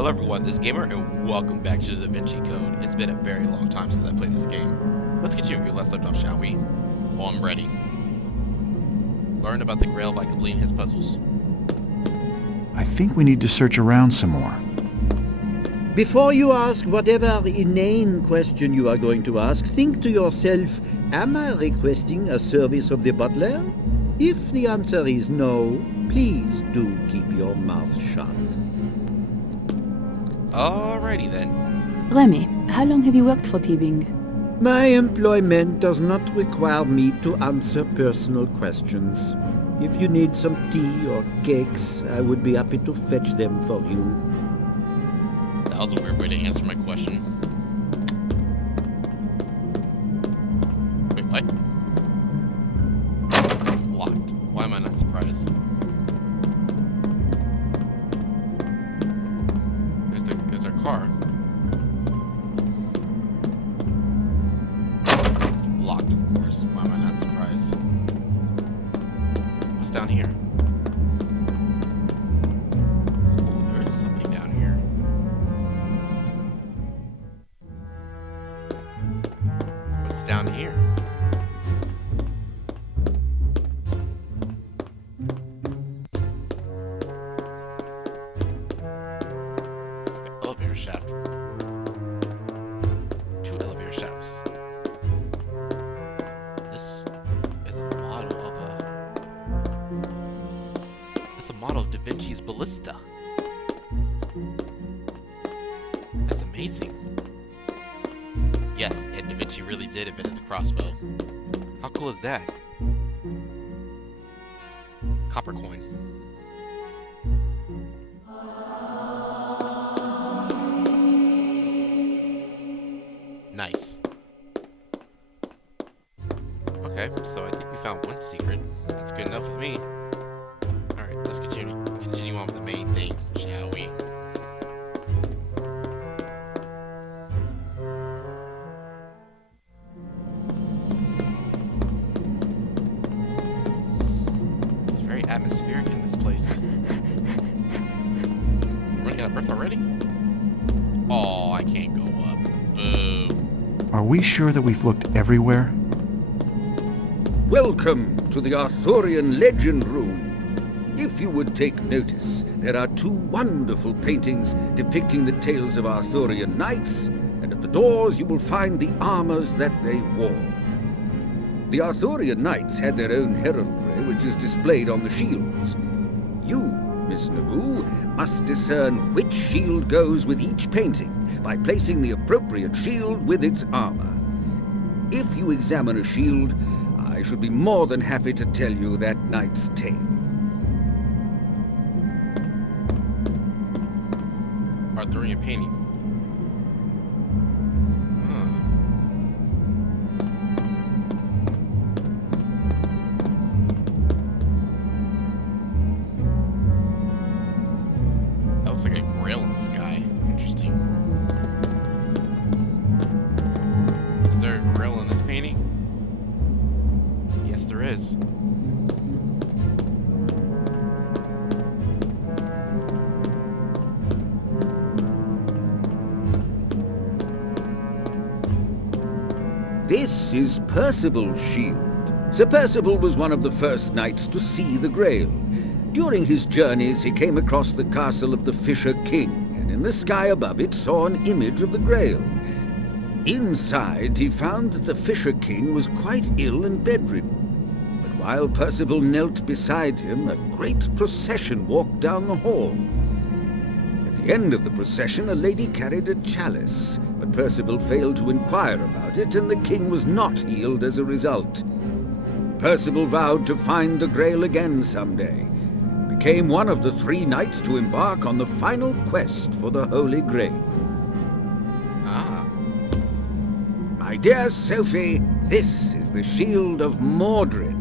Hello everyone, this is Gamer, and welcome back to the Vinci Code. It's been a very long time since I played this game. Let's continue your last left off, shall we? Oh, I'm ready. Learn about the Grail by completing his puzzles. I think we need to search around some more. Before you ask whatever inane question you are going to ask, think to yourself, am I requesting a service of the butler? If the answer is no, please do keep your mouth shut. Alrighty then. Remy, how long have you worked for Tebing? My employment does not require me to answer personal questions. If you need some tea or cakes, I would be happy to fetch them for you. That was a weird way to answer my question. Wait, what? Locked. Why am I not surprised? There's our car. Locked, of course. Why am I not surprised? What's down here? Ooh, there is something down here. What's down here? It's the elevator shaft. Two elevator shafts. This is a model of It's a model of Da Vinci's ballista. That's amazing. Yes, and Da Vinci really did invent the crossbow. How cool is that? Copper coin. Nice. Okay, so I think we found one secret. That's good enough with me. Alright, let's continue on with the main thing, shall we? It's very atmospheric in this place. I'm running out of breath already? Oh, I can't go up. Boo. Are we sure that we've looked everywhere? Welcome to the Ithorian Legend Room. If you would take notice, there are two wonderful paintings depicting the tales of Arthurian knights, and at the doors you will find the armors that they wore. The Arthurian knights had their own heraldry, which is displayed on the shields. You, Miss Nauvoo, must discern which shield goes with each painting by placing the appropriate shield with its armor. If you examine a shield, I should be more than happy to tell you that knight's tale. Arthurian painting. That looks like a grail in the sky. Interesting. Is there a grail in this painting? Yes, there is. This is Percival's shield. Sir Percival was one of the first knights to see the Grail. During his journeys, he came across the castle of the Fisher King, and in the sky above it saw an image of the Grail. Inside, he found that the Fisher King was quite ill and bedridden. But while Percival knelt beside him, a great procession walked down the hall. At the end of the procession, a lady carried a chalice, but Percival failed to inquire about it, and the king was not healed as a result. Percival vowed to find the Grail again someday, and became one of the 3 knights to embark on the final quest for the Holy Grail. Ah. My dear Sophie, this is the shield of Mordred.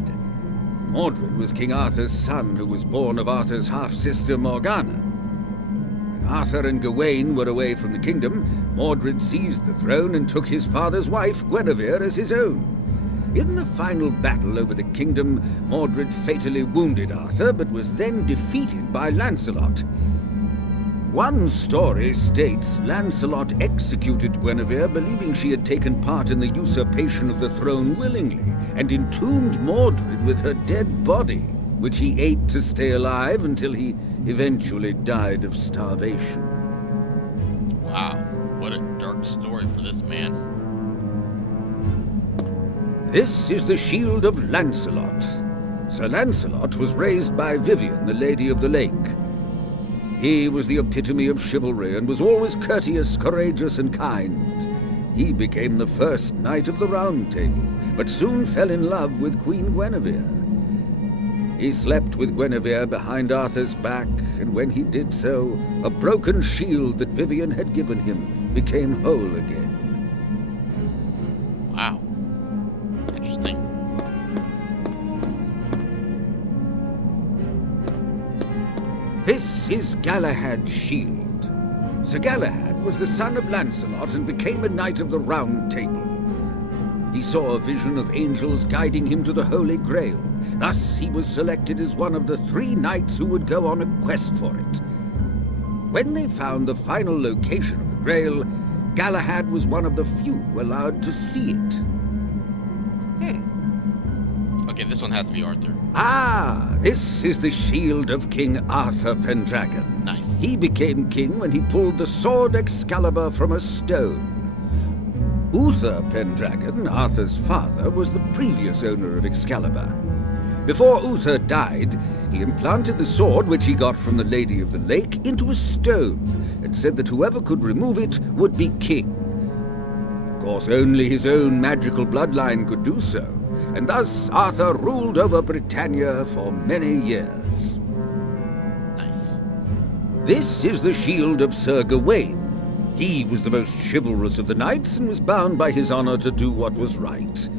Mordred was King Arthur's son, who was born of Arthur's half-sister Morgana. When Arthur and Gawain were away from the kingdom, Mordred seized the throne and took his father's wife, Guinevere, as his own. In the final battle over the kingdom, Mordred fatally wounded Arthur, but was then defeated by Lancelot. One story states Lancelot executed Guinevere believing she had taken part in the usurpation of the throne willingly, and entombed Mordred with her dead body, which he ate to stay alive until he eventually died of starvation. Wow, what a dark story for this man. This is the Shield of Lancelot. Sir Lancelot was raised by Vivian, the Lady of the Lake. He was the epitome of chivalry and was always courteous, courageous, and kind. He became the first knight of the Round Table, but soon fell in love with Queen Guinevere. He slept with Guinevere behind Arthur's back, and when he did so, a broken shield that Vivian had given him became whole again. Wow. Interesting. This is Galahad Shield. Sir Galahad was the son of Lancelot and became a knight of the Round Table. He saw a vision of angels guiding him to the Holy Grail. Thus, he was selected as one of the 3 knights who would go on a quest for it. When they found the final location of the Grail, Galahad was one of the few allowed to see it. Okay, this one has to be Arthur. Ah, this is the shield of King Arthur Pendragon. Nice. He became king when he pulled the sword Excalibur from a stone. Uther Pendragon, Arthur's father, was the previous owner of Excalibur. Before Uther died, he implanted the sword, which he got from the Lady of the Lake, into a stone, and said that whoever could remove it would be king. Of course, only his own magical bloodline could do so, and thus Arthur ruled over Britannia for many years. Nice. This is the shield of Sir Gawain. He was the most chivalrous of the knights and was bound by his honor to do what was right.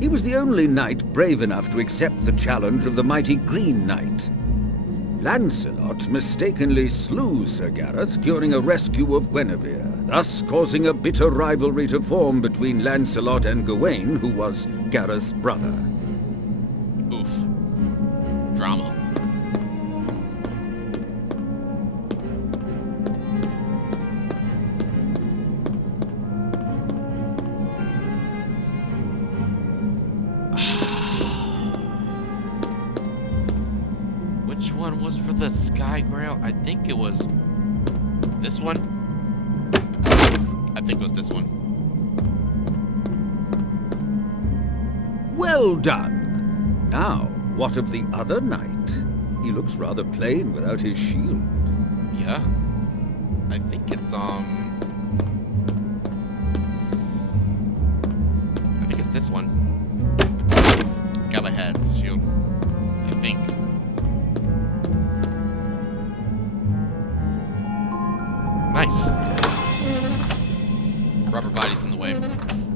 He was the only knight brave enough to accept the challenge of the mighty Green Knight. Lancelot mistakenly slew Sir Gareth during a rescue of Guinevere, thus causing a bitter rivalry to form between Lancelot and Gawain, who was Gareth's brother. Oof. Drama. Which one was for the Sky Grail? I think it was this one. I think it was this one. Well done! Now, what of the other knight? He looks rather plain without his shield. Yeah. I think it's I think it's this one. Galahad's shield. I think. Nice. Rubber body's in the way.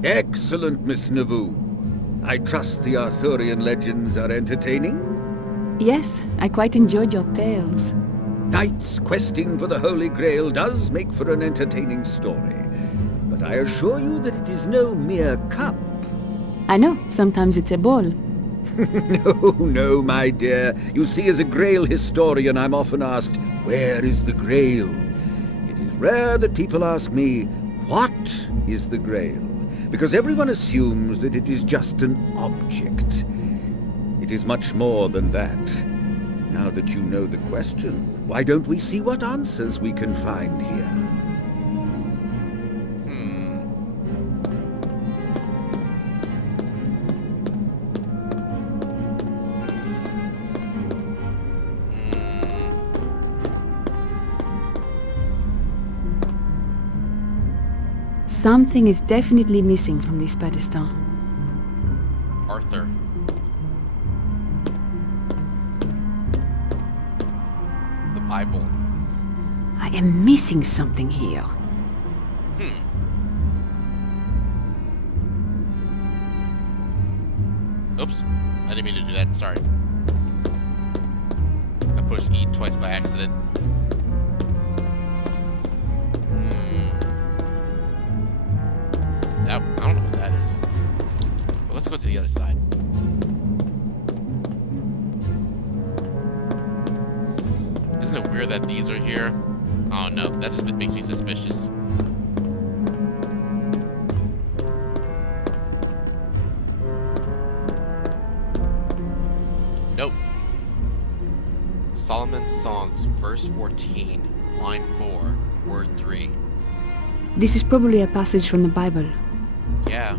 Excellent, Miss Navu. I trust the Arthurian legends are entertaining? Yes, I quite enjoyed your tales. Knights questing for the Holy Grail does make for an entertaining story. But I assure you that it is no mere cup. I know, sometimes it's a ball. No, my dear. You see, as a Grail historian, I'm often asked, where is the Grail? It is rare that people ask me, what is the Grail? Because everyone assumes that it is just an object. It is much more than that. Now that you know the question, why don't we see what answers we can find here? Something is definitely missing from this pedestal. Arthur. The Bible. I am missing something here. Oops. I didn't mean to do that. Sorry. I pushed E twice by accident. I don't know what that is. But let's go to the other side. Isn't it weird that these are here Oh no, that just makes me suspicious. Nope. Solomon's Songs, verse 14, line 4, word 3. This is probably a passage from the Bible. Yeah.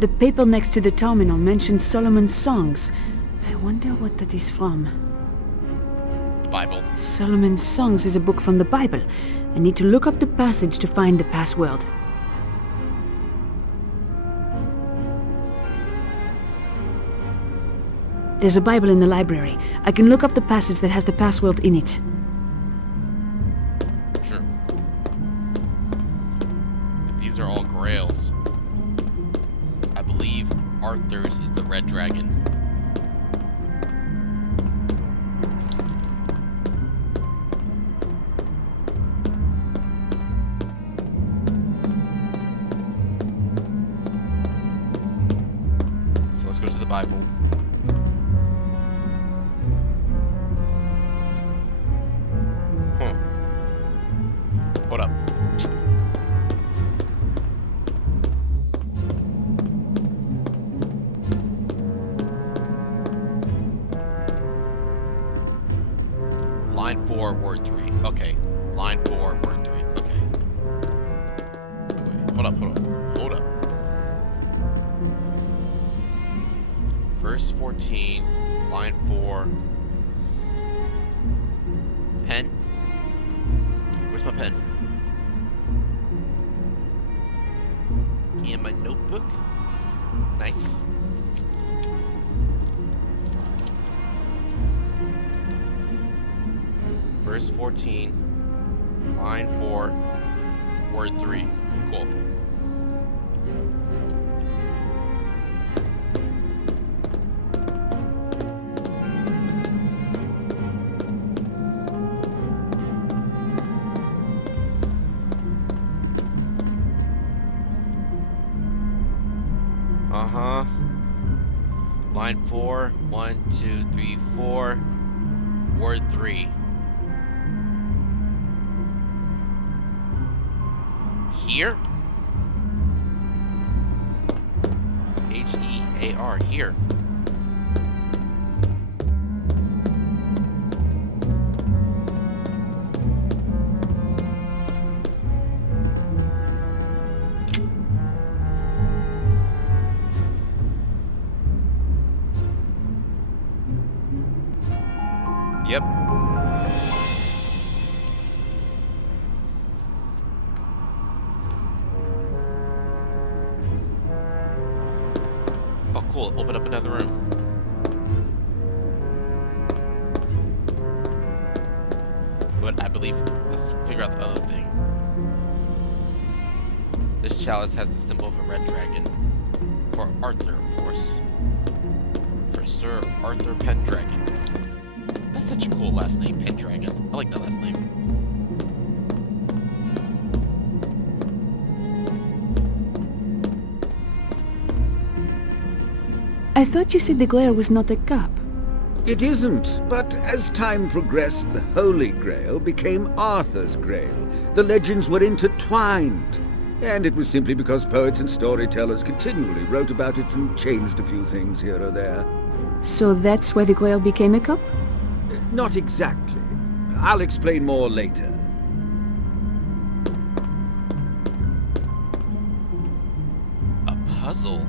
The paper next to the terminal mentions Solomon's Songs. I wonder what that is from. The Bible. Solomon's Songs is a book from the Bible. I need to look up the passage to find the password. There's a Bible in the library. I can look up the passage that has the password in it. Sure. These are all grails. I believe Arthur's is the red dragon. So let's go to the Bible. Hold up. Line 4, word 3. Okay. Line 4, word 3. Okay. Wait, hold up. Verse 14, line 4. Pen? Where's my pen? In my notebook. Nice. Verse 14, line 4, word 3. Cool. Uh-huh. Line 4, 1, 2, 3, 4, word 3. Here? H-E-A-R, here. Yep. Oh, cool. Open up another room. But I believe, let's figure out the other thing. This chalice has the symbol of a red dragon. For Arthur, of course. For Sir Arthur Pendragon. That's such a cool last name, Pendragon. I like that last name. I thought you said the glare was not a cup. It isn't, but as time progressed, the Holy Grail became Arthur's Grail. The legends were intertwined, and it was simply because poets and storytellers continually wrote about it and changed a few things here or there. So that's why the Grail became a cup? Not exactly. I'll explain more later. A puzzle?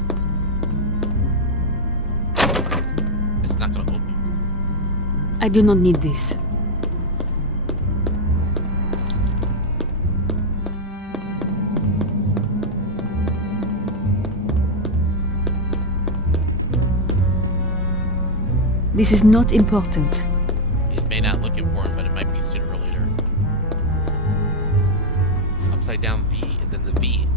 It's not gonna open. I do not need this. This is not important. It may not look important, but it might be sooner or later. Upside down V and then the V.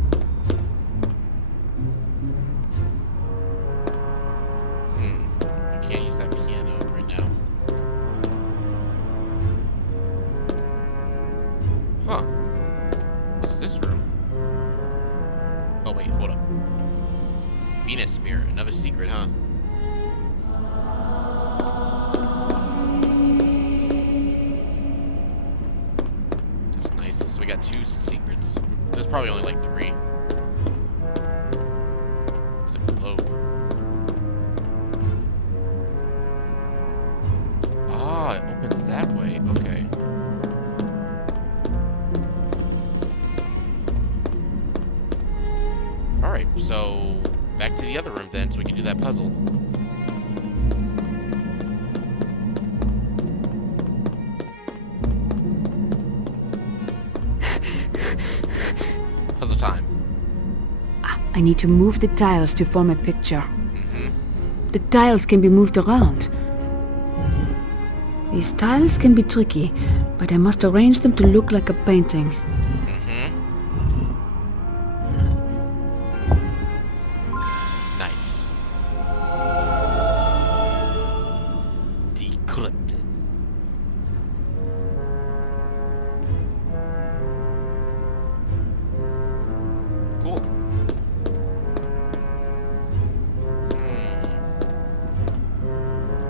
I can't use that piano right now. Huh. What's this room? Oh wait, hold up. Venus Spear, another secret, huh? probably only like 3. Does it glow? Ah, it opens that way. Okay. Alright, so back to the other room then, so we can do that puzzle. Puzzle time. I need to move the tiles to form a picture. Mm-hmm. The tiles can be moved around. These tiles can be tricky, but I must arrange them to look like a painting. Mm-hmm. Nice. Decrypted. Cool.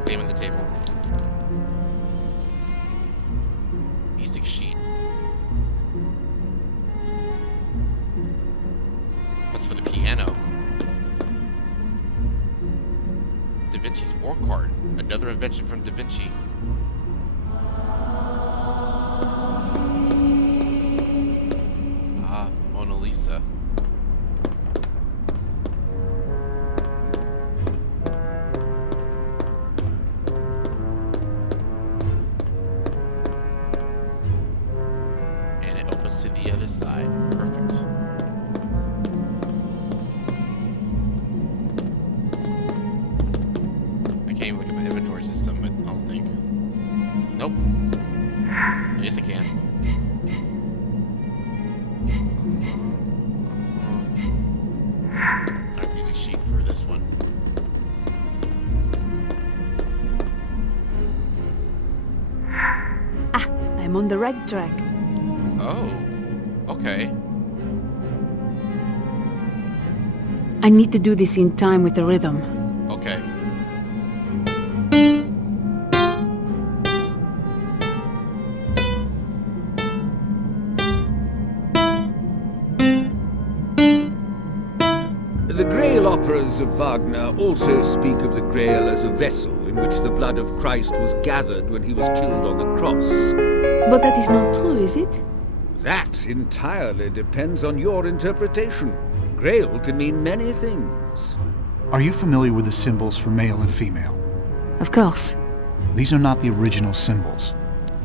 Examine the table. Music sheet. That's for the piano. Da Vinci's war card. Another invention from Da Vinci. Ah, the Mona Lisa. And it opens to the other side. Perfect. I can't even look at my inventory system, I don't think. Nope. Yes, I can. Alright, music sheet for this one. I'm on the right track. Oh, okay. I need to do this in time with the rhythm. Okay. The Grail operas of Wagner also speak of the Grail as a vessel in which the blood of Christ was gathered when he was killed on the cross. But that is not true, is it? That entirely depends on your interpretation. Grail can mean many things. Are you familiar with the symbols for male and female? Of course. These are not the original symbols.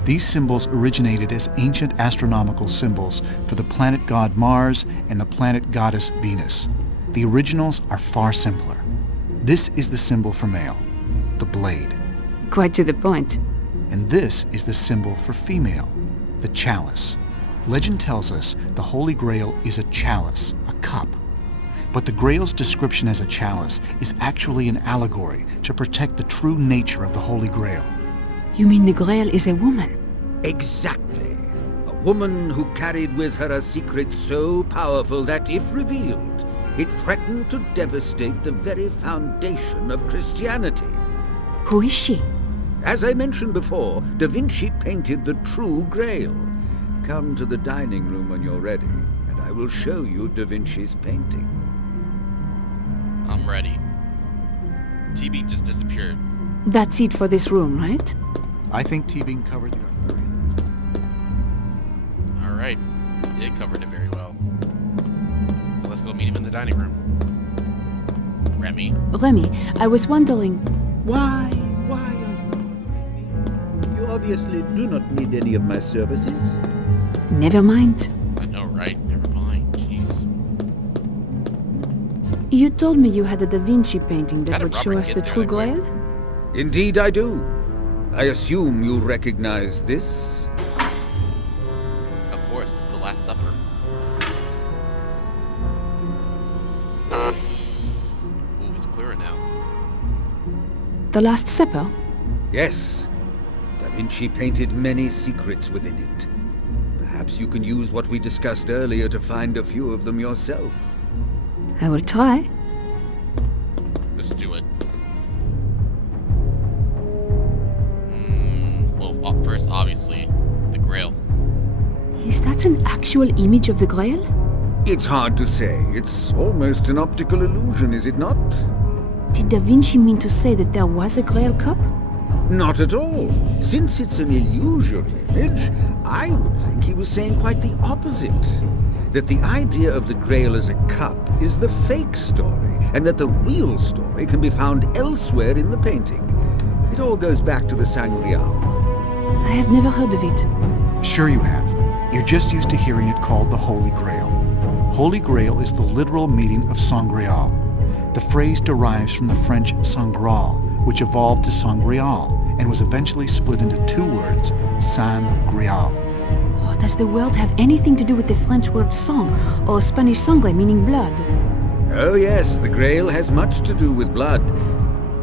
These symbols originated as ancient astronomical symbols for the planet god Mars and the planet goddess Venus. The originals are far simpler. This is the symbol for male, the blade. Quite to the point. And this is the symbol for female, the chalice. Legend tells us the Holy Grail is a chalice, a cup. But the Grail's description as a chalice is actually an allegory to protect the true nature of the Holy Grail. You mean the Grail is a woman? Exactly. A woman who carried with her a secret so powerful that, if revealed, it threatened to devastate the very foundation of Christianity. Who is she? As I mentioned before, Da Vinci painted the true Grail. Come to the dining room when you're ready, and I will show you Da Vinci's painting. I'm ready. TB just disappeared. That's it for this room, right? I think T-Beam covered the Ithorian. Alright. He did cover it very well. So let's go meet him in the dining room. Remy? Remy, I was wondering... Why are you bothering me? You obviously do not need any of my services. Never mind. I know, right? Never mind. Jeez. You told me you had a Da Vinci painting that How did would show Robert us get the there true anyway? Grail? Indeed I do. I assume you recognize this? Of course, it's the Last Supper. Ooh, it's clearer now. The Last Supper? Yes. Da Vinci painted many secrets within it. Perhaps you can use what we discussed earlier to find a few of them yourself. I will try. Let's do it. Well, first, obviously, the Grail. Is that an actual image of the Grail? It's hard to say. It's almost an optical illusion, is it not? Did Da Vinci mean to say that there was a Grail cup? Not at all. Since it's an illusory image, I would think he was saying quite the opposite. That the idea of the Grail as a cup is the fake story, and that the real story can be found elsewhere in the painting. It all goes back to the Sangreal. I have never heard of it. Sure you have. You're just used to hearing it called the Holy Grail. Holy Grail is the literal meaning of Sangreal. The phrase derives from the French Sangral, which evolved to Sangreal and was eventually split into two words, San Greal. Oh, does the word have anything to do with the French word sang, or Spanish sangre, meaning blood? Oh yes, the Grail has much to do with blood,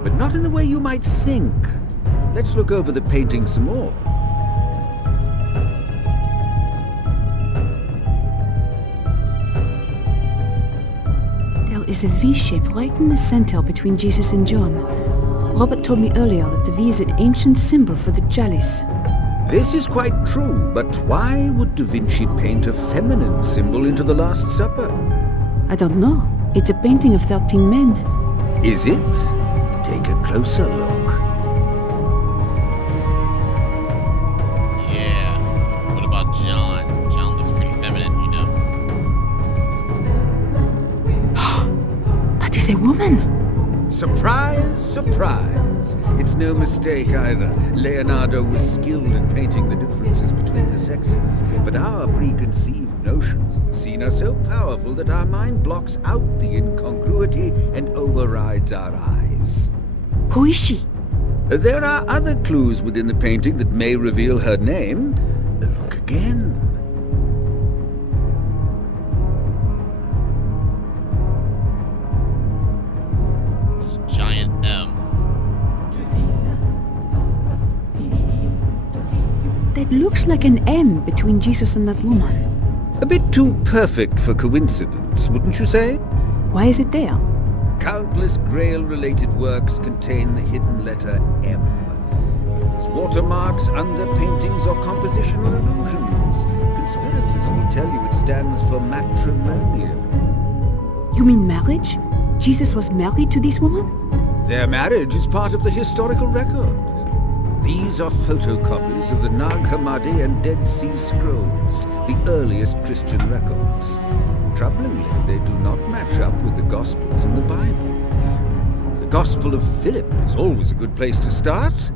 but not in the way you might think. Let's look over the painting some more. There is a V shape right in the center between Jesus and John. Robert told me earlier that the V is an ancient symbol for the chalice. This is quite true, but why would Da Vinci paint a feminine symbol into the Last Supper? I don't know. It's a painting of 13 men. Is it? Take a closer look. Yeah. What about John? John looks pretty feminine, you know. That is a woman! Surprise, surprise. It's no mistake either. Leonardo was skilled in painting the differences between the sexes. But our preconceived notions of the scene are so powerful that our mind blocks out the incongruity and overrides our eyes. Who is she? There are other clues within the painting that may reveal her name. Look again. This giant M. That looks like an M between Jesus and that woman. A bit too perfect for coincidence, wouldn't you say? Why is it there? Countless Grail-related works contain the hidden letter M. As watermarks, underpaintings, or compositional illusions. Conspiracists will tell you it stands for matrimonial. You mean marriage? Jesus was married to this woman? Their marriage is part of the historical record. These are photocopies of the Nag Hammadi and Dead Sea Scrolls, the earliest Christian records. Troublingly, they do not match up with the Gospels in the Bible. The Gospel of Philip is always a good place to start.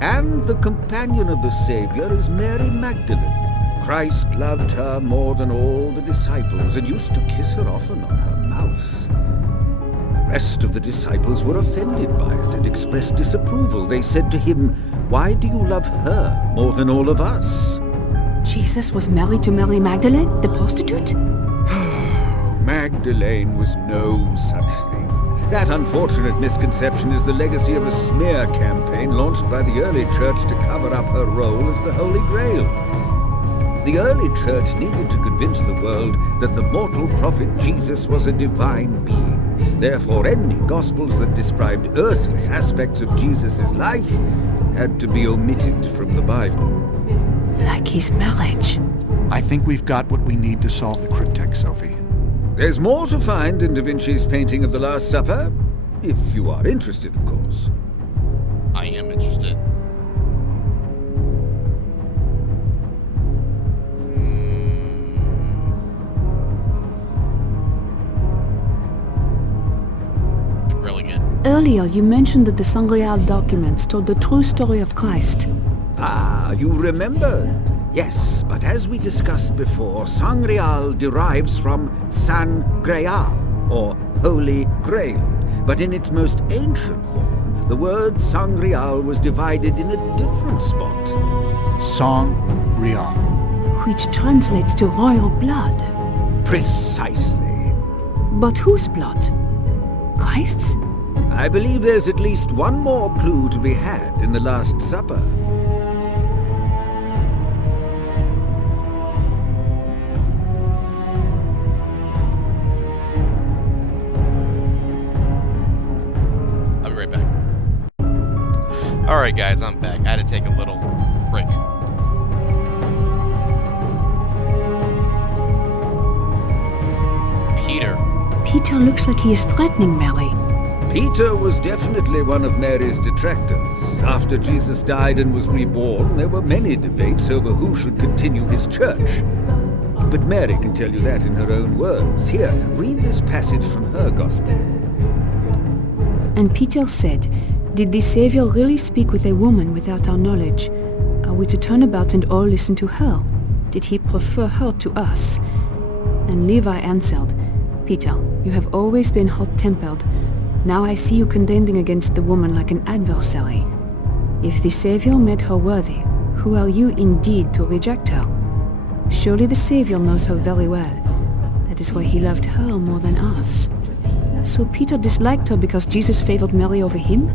And the companion of the Savior is Mary Magdalene. Christ loved her more than all the disciples and used to kiss her often on her mouth. The rest of the disciples were offended by it and expressed disapproval. They said to him, "Why do you love her more than all of us?" Jesus was married to Mary Magdalene, the prostitute? Magdalene was no such thing. That unfortunate misconception is the legacy of a smear campaign launched by the early church to cover up her role as the Holy Grail. The early church needed to convince the world that the mortal prophet Jesus was a divine being. Therefore, any Gospels that described earthly aspects of Jesus' life had to be omitted from the Bible. Like his marriage. I think we've got what we need to solve the cryptech, Sophie. There's more to find in Da Vinci's painting of the Last Supper, if you are interested, of course. I am interested. The grill again. Earlier, you mentioned that the Sangreal documents told the true story of Christ. Ah, you remembered. Yes, but as we discussed before, Sangreal derives from San Greal, or Holy Grail. But in its most ancient form, the word Sangreal was divided in a different spot. Song Real. Which translates to royal blood. Precisely. But whose blood? Christ's? I believe there's at least one more clue to be had in the Last Supper. Alright guys, I'm back. I had to take a little break. Peter looks like he is threatening Mary. Peter was definitely one of Mary's detractors. After Jesus died and was reborn, there were many debates over who should continue his church. But Mary can tell you that in her own words. Here, read this passage from her gospel. And Peter said, "Did the Savior really speak with a woman without our knowledge? Are we to turn about and all listen to her? Did he prefer her to us?" And Levi answered, "Peter, you have always been hot-tempered. Now I see you contending against the woman like an adversary. If the Savior made her worthy, who are you indeed to reject her? Surely the Savior knows her very well. That is why he loved her more than us." So Peter disliked her because Jesus favored Mary over him?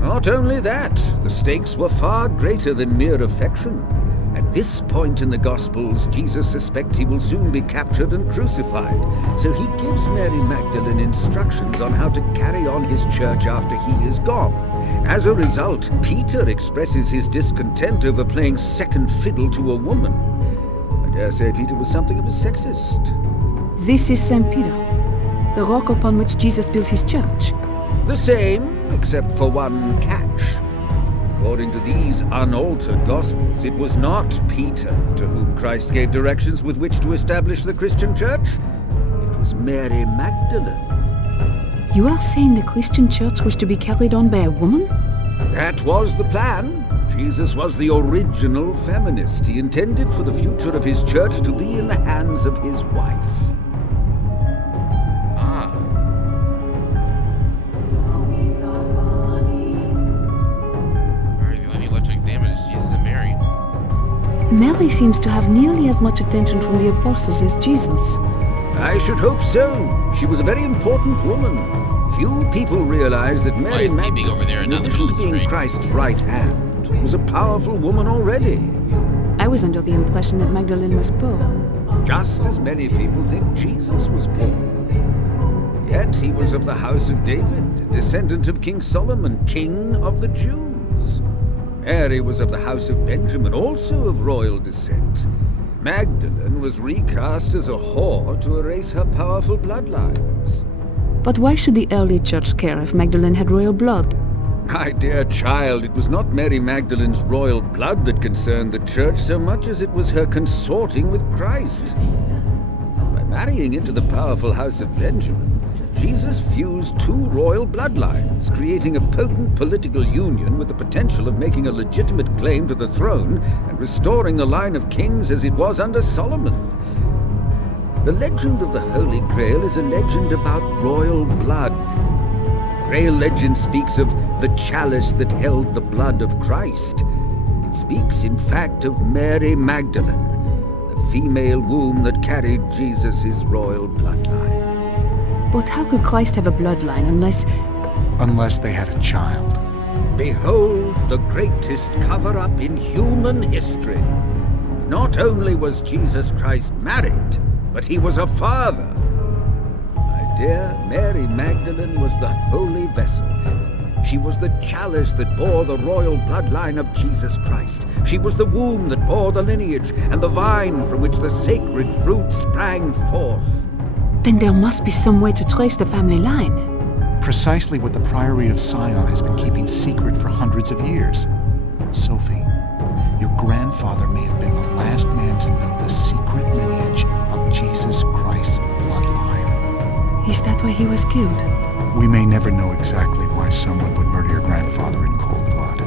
Not only that, the stakes were far greater than mere affection. At this point in the Gospels, Jesus suspects he will soon be captured and crucified, so he gives Mary Magdalene instructions on how to carry on his church after he is gone. As a result, Peter expresses his discontent over playing second fiddle to a woman. I dare say Peter was something of a sexist. This is St. Peter, the rock upon which Jesus built his church. The same, except for one catch. According to these unaltered Gospels, it was not Peter to whom Christ gave directions with which to establish the Christian church. It was Mary Magdalene. You are saying the Christian church was to be carried on by a woman? That was the plan. Jesus was the original feminist. He intended for the future of his church to be in the hands of his wife. Mary seems to have nearly as much attention from the apostles as Jesus. I should hope so. She was a very important woman. Few people realize that Mary Magdalene, over there in addition to being Christ's right hand, was a powerful woman already. I was under the impression that Magdalene was poor. Just as many people think Jesus was poor. Yet he was of the house of David, a descendant of King Solomon, king of the Jews. Mary was of the house of Benjamin, also of royal descent. Magdalene was recast as a whore to erase her powerful bloodlines. But why should the early church care if Magdalene had royal blood? My dear child, it was not Mary Magdalene's royal blood that concerned the church so much as it was her consorting with Christ. By marrying into the powerful house of Benjamin, Jesus fused two royal bloodlines, creating a potent political union with the potential of making a legitimate claim to the throne and restoring the line of kings as it was under Solomon. The legend of the Holy Grail is a legend about royal blood. Grail legend speaks of the chalice that held the blood of Christ. It speaks, in fact, of Mary Magdalene, the female womb that carried Jesus' royal bloodline. But how could Christ have a bloodline Unless they had a child. Behold the greatest cover-up in human history. Not only was Jesus Christ married, but he was a father. My dear, Mary Magdalene was the holy vessel. She was the chalice that bore the royal bloodline of Jesus Christ. She was the womb that bore the lineage, and the vine from which the sacred fruit sprang forth. Then there must be some way to trace the family line. Precisely what the Priory of Sion has been keeping secret for hundreds of years. Sophie, your grandfather may have been the last man to know the secret lineage of Jesus Christ's bloodline. Is that why he was killed? We may never know exactly why someone would murder your grandfather in cold blood.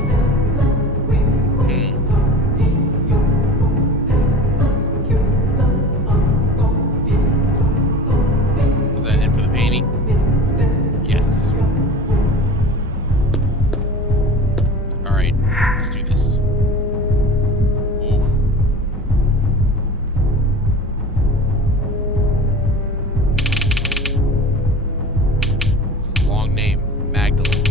Is that it for the painting? Yes. Alright, let's do this. Ooh. It's a long name. Magdalene.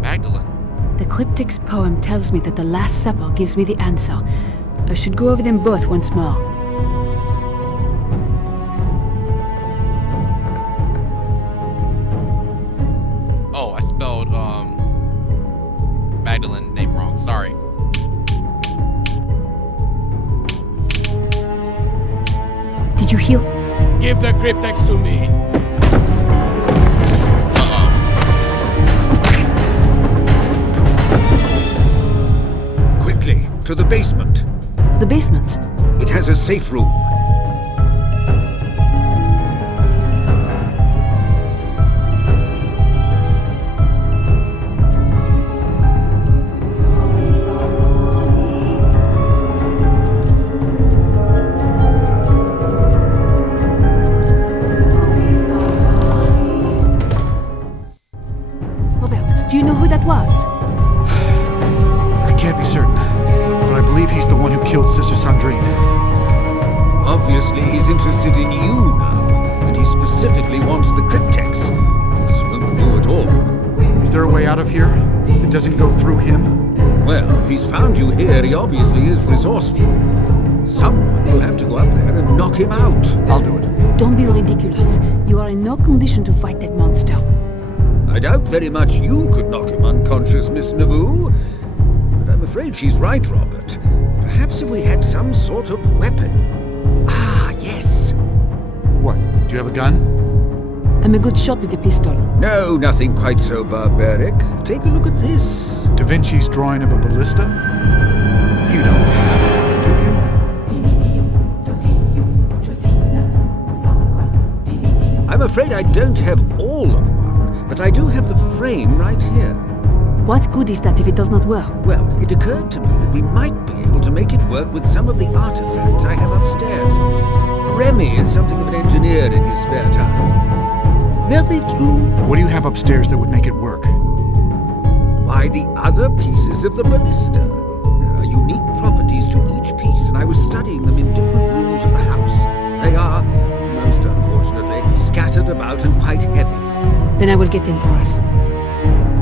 Magdalene. The cryptic's poem tells me that the Last Supper gives me the answer. I should go over them both once more. Give the cryptex to me. Quickly, to the basement. The basement? It has a safe room. Robert, do you know who that was? I can't be certain, but I believe he's the one who killed Sister Sandrine. Obviously, he's interested in you now, and he specifically wants the cryptex. This won't do at all. Is there a way out of here that doesn't go through him? Well, if he's found you here, he obviously is resourceful. Someone will have to go up there and knock him out. I'll do it. Don't be ridiculous. You are in no condition to fight that monster. I doubt very much you could knock him unconscious, Miss Naboo. But I'm afraid she's right, Robert. Perhaps if we had some sort of weapon. Ah, yes. What? Do you have a gun? I'm a good shot with a pistol. No, nothing quite so barbaric. Take a look at this. Da Vinci's drawing of a ballista? You don't have one, do you? I'm afraid I don't have all of one, but I do have the frame right here. What good is that if it does not work? Well, it occurred to me that we might be able to make it work with some of the artifacts I have upstairs. Remy is something of an engineer in his spare time. Very true. What do you have upstairs that would make it work? Why, the other pieces of the ballista. There are unique properties to each piece, and I was studying them in different rooms of the house. They are, most unfortunately, scattered about and quite heavy. Then I will get them for us.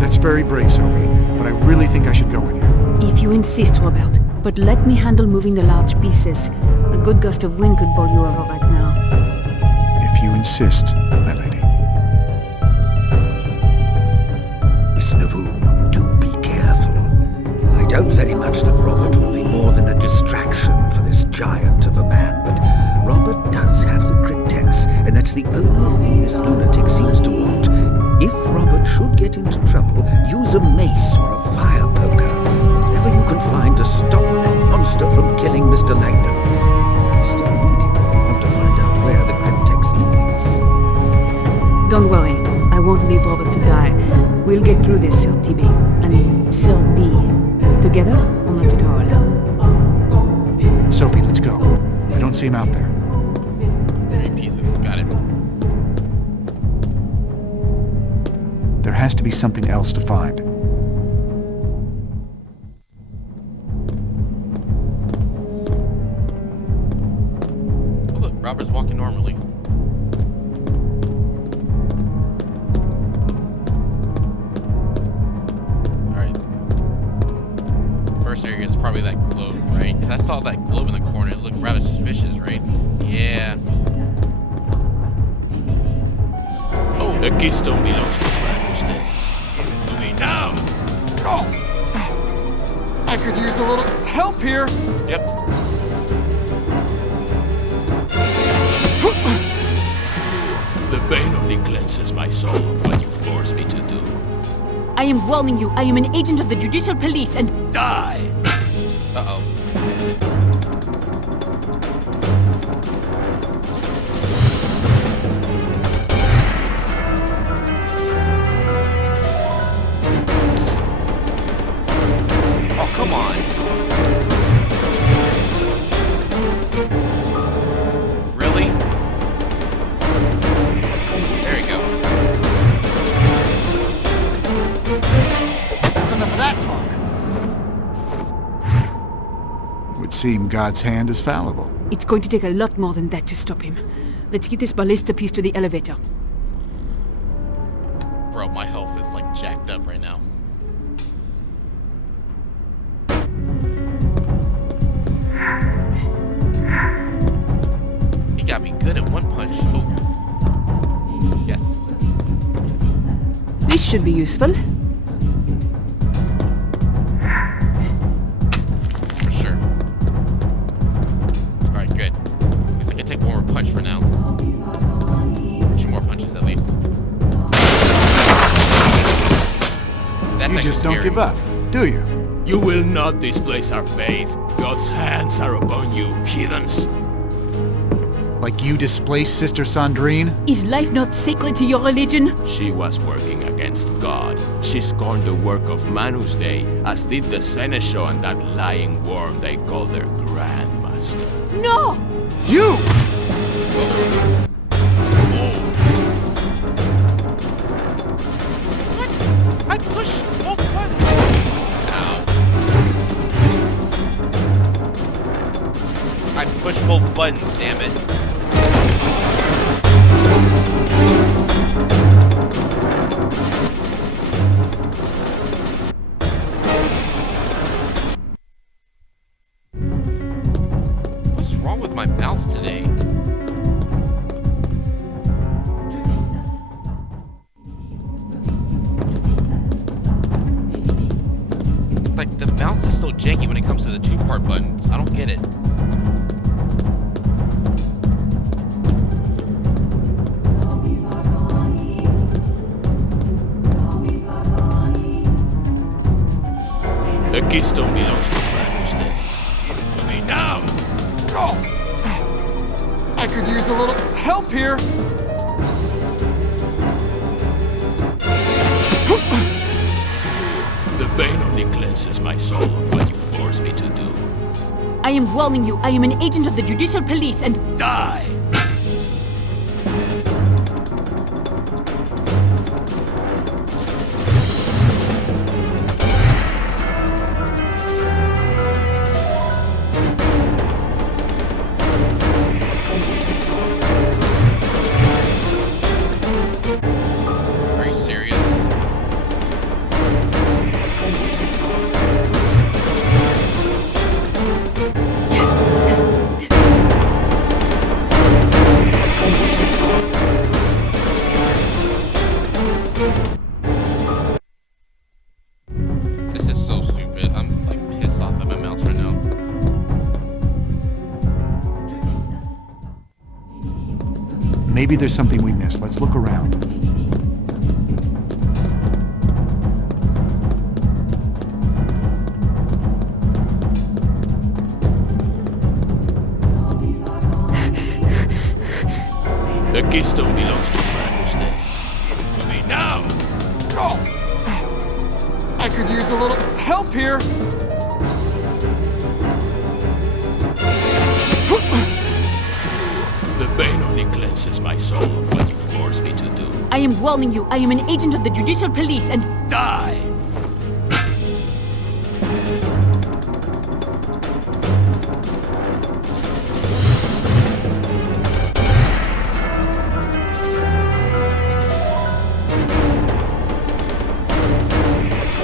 That's very brave, Sophie, but I really think I should go with you. If you insist, Robert. But let me handle moving the large pieces. A good gust of wind could bowl you over right now. If you insist, my lady. Miss Naboo, do be careful. I doubt very much that Robert will be more than a distraction for this giant of a man, but Robert does have the cryptex, and that's the only thing this lunatic seems to want. If Robert should get into trouble, use a mace or a fire poker, whatever you can find to stop that monster from killing Mr. Langdon. We still need him if we want to find out where the cryptex leads. Don't worry. I won't leave Robert to die. We'll get through this, Sir TB. I mean, Sir B. Together or not at all? Sophie, let's go. I don't see him out there. 3 pieces. Got it. There has to be something else to find. Oh, look, Robert's walking normally. Alright. First area is probably that globe, right? Because I saw that globe in the corner. It looked rather suspicious, right? Yeah. Oh, The keystone belongs to Frankenstein. Give it to me now! I could use a little help here. yep. The pain only cleanses my soul of what you force me to do. I am warning you. I am an agent of the Judicial Police and... Die! Uh-oh. Oh, come on. Really? There you go. That's enough of that talk. It would seem God's hand is fallible. It's going to take a lot more than that to stop him. Let's get this ballista piece to the elevator. Bro, my health is like jacked up right now. He got me good at one punch. Oh. Yes. This should be useful. For sure. Alright, good. Guess I can take one more punch for now. That's You actually just don't scary. give up, do you? You will not displace our faith. God's hands are upon you, heathens. Like you displaced Sister Sandrine? Is life not sacred to your religion? She was working against God. She scorned the work of Manus Day, as did the seneschal and that lying worm they call their grandmaster. No! You! What? I pushed both buttons. Ow. I pushed both buttons, damn it. What's wrong with my mouse today? Like, the mouse is so janky when it comes to the two-part buttons. I don't get it. The keystone belongs to Manus Day. Give it to me now! Oh! I could use a little help here. The bane only cleanses my soul of what you force me to do. I am warning you, I am an agent of the judicial police and... Die! Are you serious? This is so stupid. I'm like pissed off at my mouse right now. Maybe there's something we missed. Let's look around. The keystone belongs to Manus Day. Give it to me now! Oh! I could use a little help here. The bane only cleanses my soul of what you force me to do. I am warning you, I am an agent of the judicial police and... Die!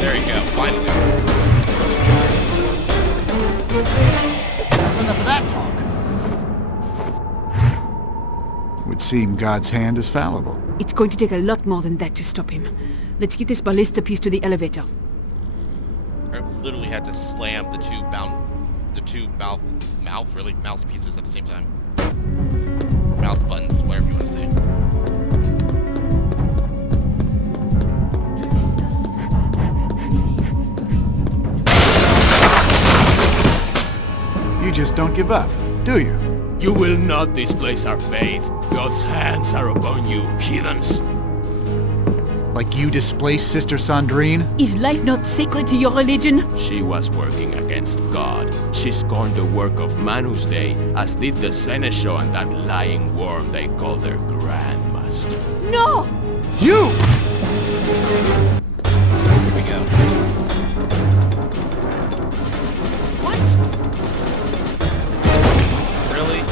There you go, finally. That's enough of that talk. Would seem God's hand is fallible. It's going to take a lot more than that to stop him. Let's get this ballista piece to the elevator. I literally had to slam the two mouse pieces at the same time. Or mouse buttons, whatever you want to say. You just don't give up, do you? You will not displace our faith. God's hands are upon you, heathens. Like you displaced Sister Sandrine? Is life not sacred to your religion? She was working against God. She scorned the work of Manus Day, as did the seneschal and that lying worm they call their grandmaster. No! You! Here we go. What? Really?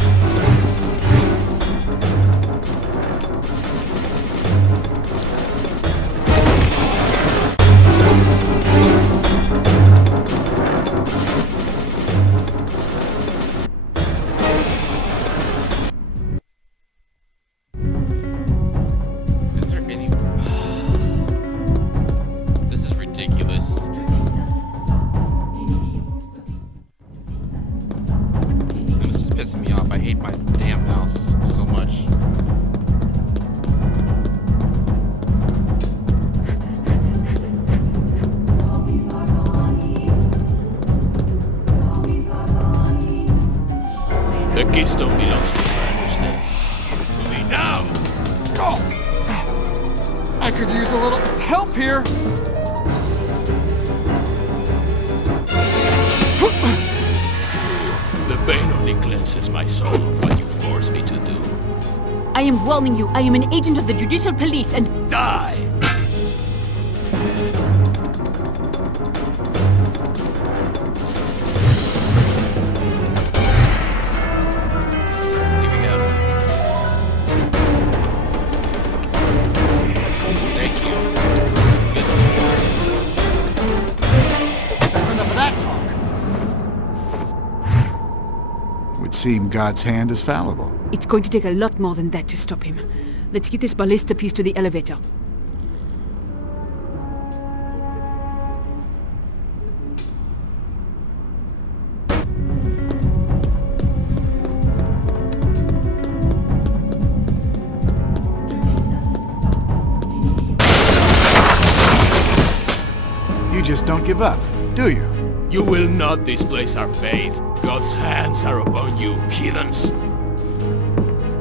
Is keystone belongs to Mordred. Give it to me now! Oh! I could use a little help here! The pain only cleanses my soul of what you forced me to do. I am warning you, I am an agent of the Judicial Police and... Die! Here we go. Thank you. Good. That's enough of that talk. Would seem God's hand is fallible. It's going to take a lot more than that to stop him. Let's get this ballista piece to the elevator. You just don't give up, do you? You will not displace our faith. God's hands are upon you, heathens.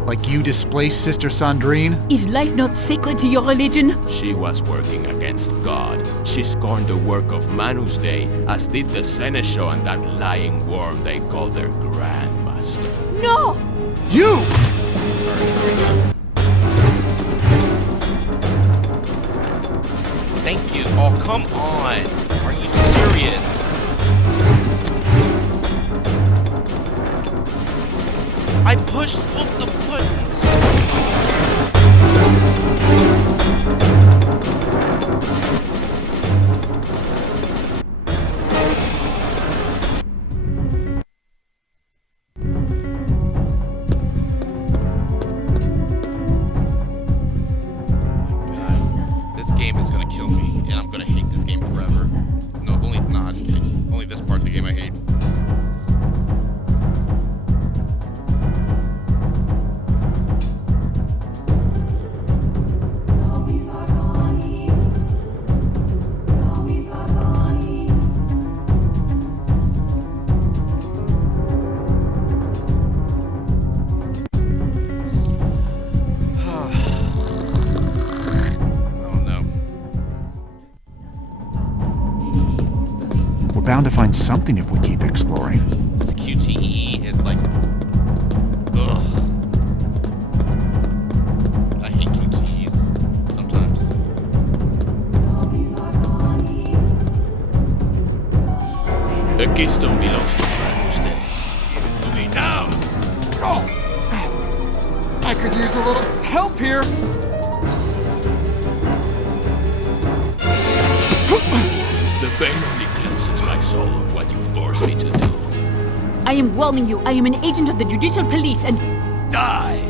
Like you displaced Sister Sandrine? Is life not sacred to your religion? She was working against God. She scorned the work of Manus Dei, as did the Seneschal and that lying worm they call their Grandmaster. No! You! Thank you. Oh, come on. Are you serious? I pushed both the buttons. God, this game is gonna kill me, and I'm gonna hate this game forever. No, nah, just kidding. Only this part of the game I hate. Bound to find something if we keep exploring. This QTE is like, ugh. I hate QTEs sometimes. The keystone belongs to Mordred. Give it to me now! Oh! I could use a little help here! The pain only cleanses my soul of what you forced me to do. I am warning you, I am an agent of the Judicial Police and... Die!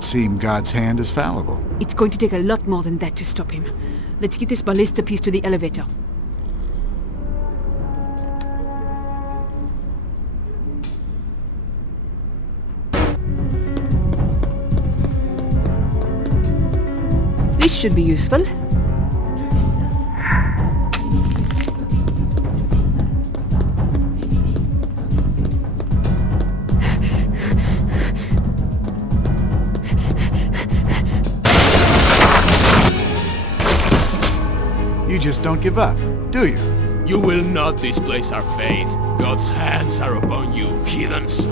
Seem God's hand is fallible. It's going to take a lot more than that to stop him. Let's get this ballista piece to the elevator. This should be useful. You just don't give up, do you? You will not displace our faith. God's hands are upon you, heathens.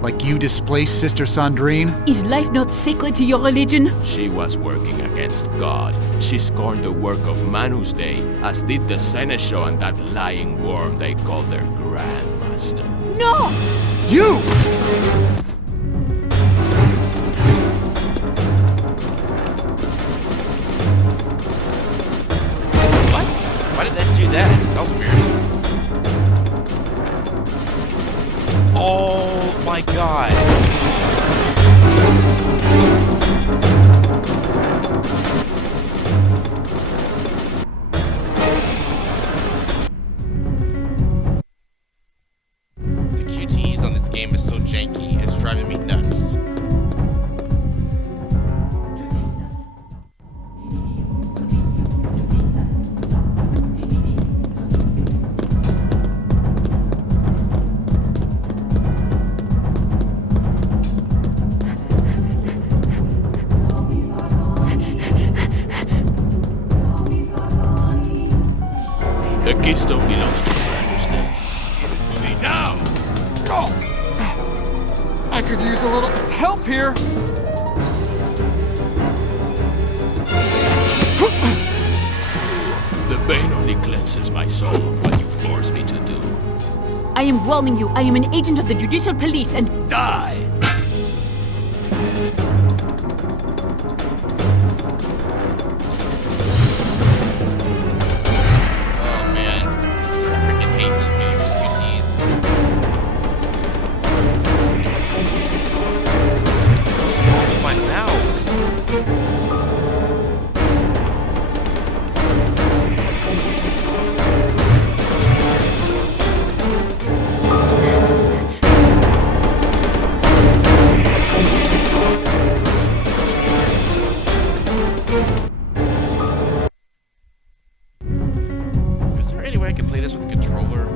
Like you displaced Sister Sandrine? Is life not sacred to your religion? She was working against God. She scorned the work of Manus Dei, as did the Seneschal and that lying worm they call their Grandmaster. No! You! Why did that do that? That was weird. god. The QTEs on this game is so janky, it's driving me nuts. The keystone belongs to Mordred. Give it to me now! Oh! I could use a little help here. The pain only cleanses my soul of what you force me to do. I am warning you, I am an agent of the Judicial Police and... Die! Oh man, I freaking hate this game's QTEs. With my mouse. Is there any way I can play this with a controller?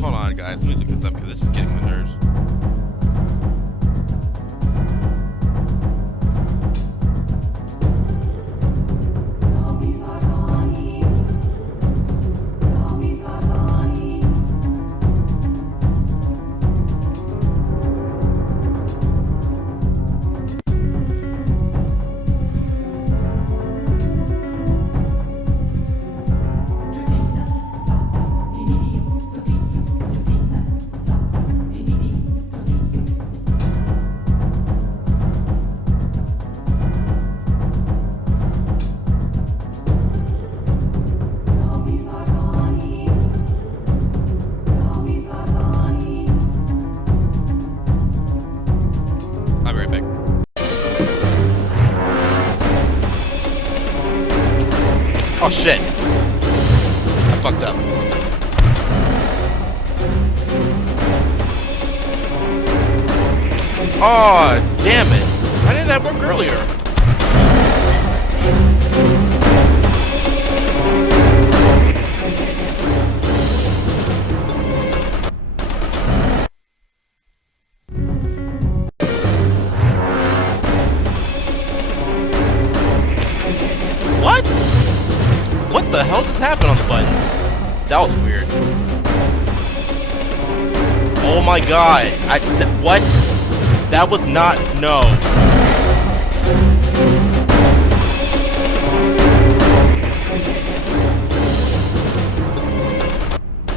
Hold on, guys. Let me look this up because this is getting my nerves. I'll be right back. Oh shit! I fucked up. Oh, damn it! Why didn't that work earlier? What? What the hell just happened on the buttons? That was weird. Oh my god. What? That was not... No.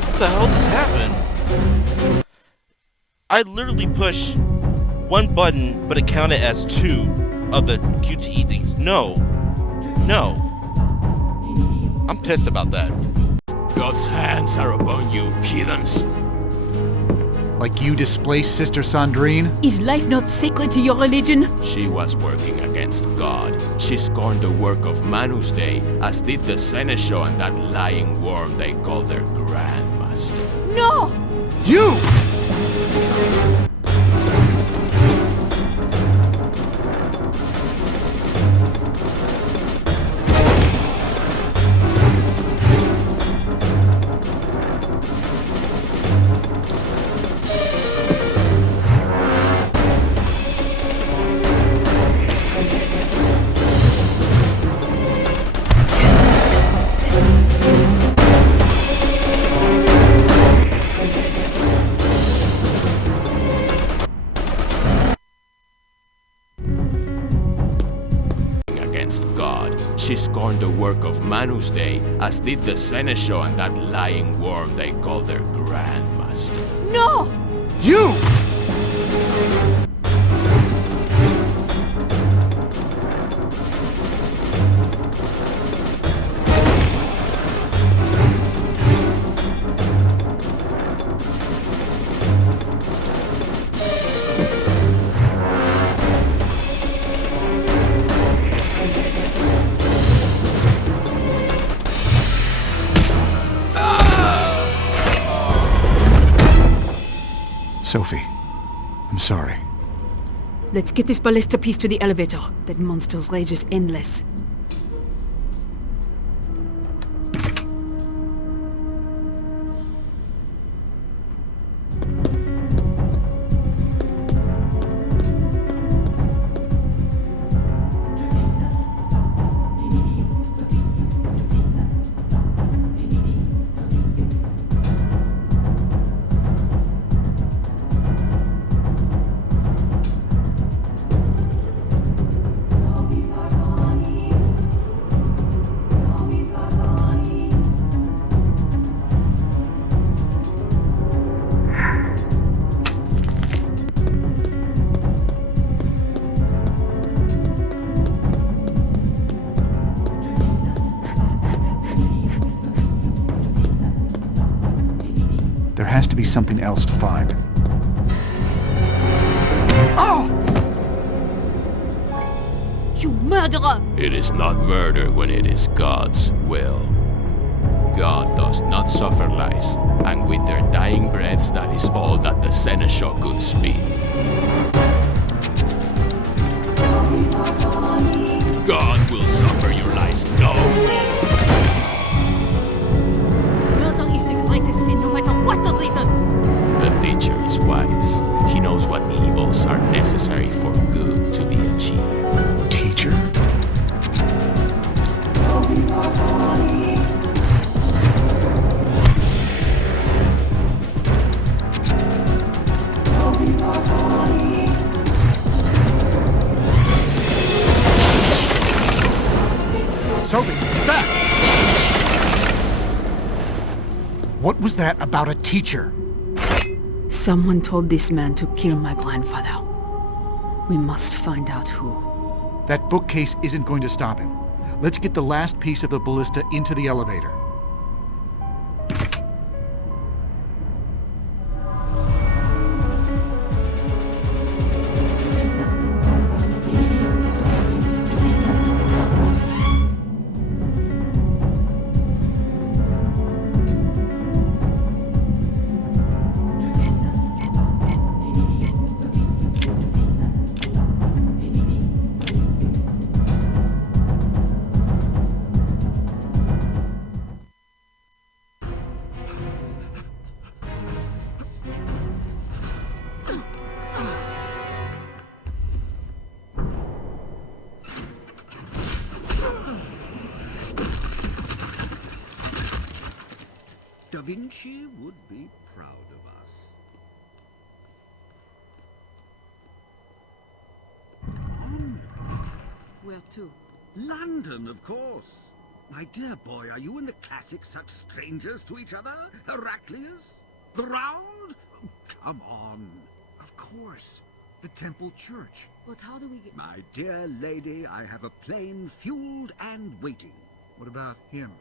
What the hell just happened? I literally pushed one button, but it counted as 2 of the QTE things. No. No. I'm pissed about that. God's hands are upon you, heathens. Like you displaced Sister Sandrine? Is life not sacred to your religion? She was working against God. She scorned the work of Manus Dei, as did the Seneschal and that lying worm they call their Grandmaster. No! You! She scorned the work of Manus Dei, as did the Seneschal and that lying worm they call their Grandmaster. No! You! Sophie, I'm sorry. Let's get this ballista piece to the elevator. That monster's rage is endless. There has to be something else to find. Oh! You murderer! It is not murder when it is God's will. God does not suffer lies, and with their dying breaths that is all that the seneschal could speak. God will suffer your lies no more. Murder is the greatest sin, no matter what the reason! The teacher is wise. He knows what evils are necessary for good to be achieved. Teacher? Sophie, back! What was that about a teacher? Someone told this man to kill my grandfather. We must find out who. That bookcase isn't going to stop him. Let's get the last piece of the ballista into the elevator. Da Vinci would be proud of us. Where to? London, of course. My dear boy, are you and the classics such strangers to each other? Heraclius? The Round? Come on. Of course. The Temple Church. But how do we get... My dear lady, I have a plane fueled and waiting. What about him?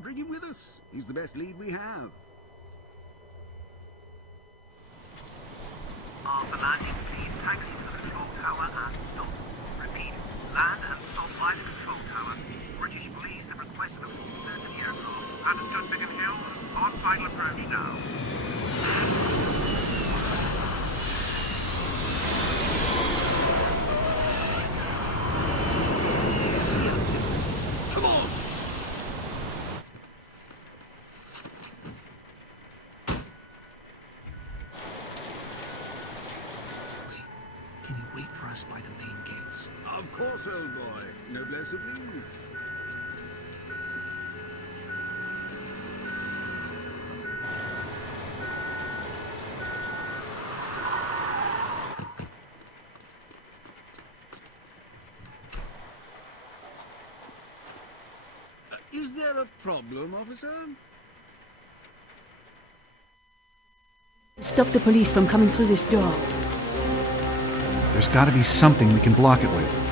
Bring him with us. He's the best lead we have. After landing, please taxi to the control tower and stop. Repeat, land and stop by the control tower. British police have requested a full search of the aircraft. Understood, Beacon Hill. On final approach now. Come on! Can you wait for us by the main gates? Of course, old boy. Noblesse oblige. Is there a problem, officer? Stop the police from coming through this door. There's got to be something we can block it with.